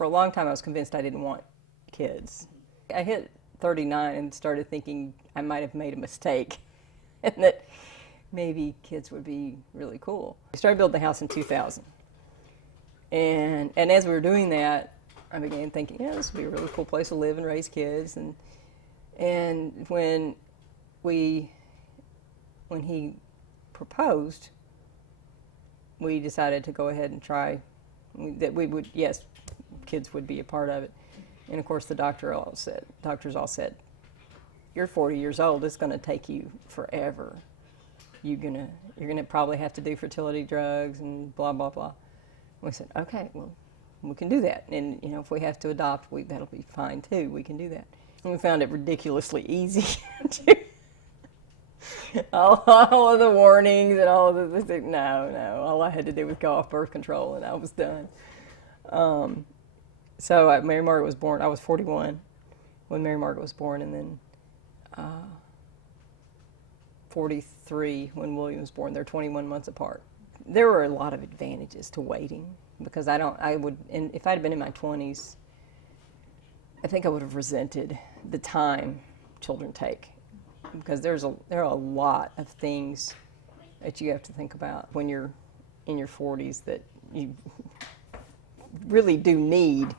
For a long time I was convinced I didn't want kids. I hit 39 and started thinking I might have made a mistake and that maybe kids would be really cool. We started building the house in 2000. And as we were doing that, I began thinking, yeah, this would be a really cool place to live and raise kids. And when he proposed, we decided to go ahead and try that we would, yes, kids would be a part of it. And of course the doctors all said, you're 40 years old, it's going to take you forever. You're gonna probably have to do fertility drugs and blah, blah, blah. We said, okay, well, we can do that. And you know, if we have to adopt, that'll be fine too, we can do that. And we found it ridiculously easy to all of the warnings and all of the things. No, all I had to do was go off birth control and I was done. So Mary Margaret was born, I was 41 when Mary Margaret was born, and then 43 when William was born. They're 21 months apart. There were a lot of advantages to waiting because if I'd been in my 20s, I think I would have resented the time children take, because there are a lot of things that you have to think about when you're in your 40s that you really do need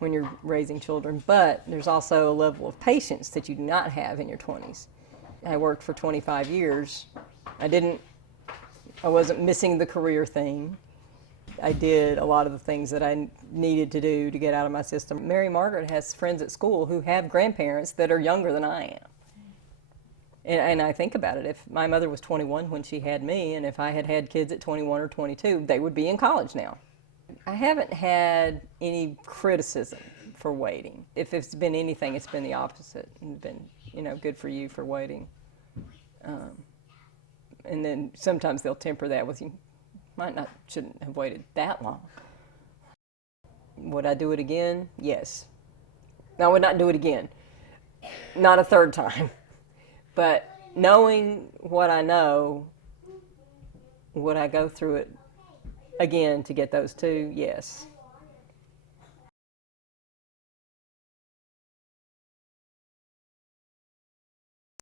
when you're raising children. But there's also a level of patience that you do not have in your 20s. I worked for 25 years. I wasn't missing the career thing. I did a lot of the things that I needed to do to get out of my system. Mary Margaret has friends at school who have grandparents that are younger than I am. And I think about it, if my mother was 21 when she had me, and if I had had kids at 21 or 22, they would be in college now. I haven't had any criticism for waiting. If it's been anything, it's been the opposite. It's been, good for you for waiting. And then sometimes they'll temper that with, you shouldn't have waited that long. Would I do it again? Yes. I would not do it again. Not a third time. But knowing what I know, would I go through it again to get those two? Yes.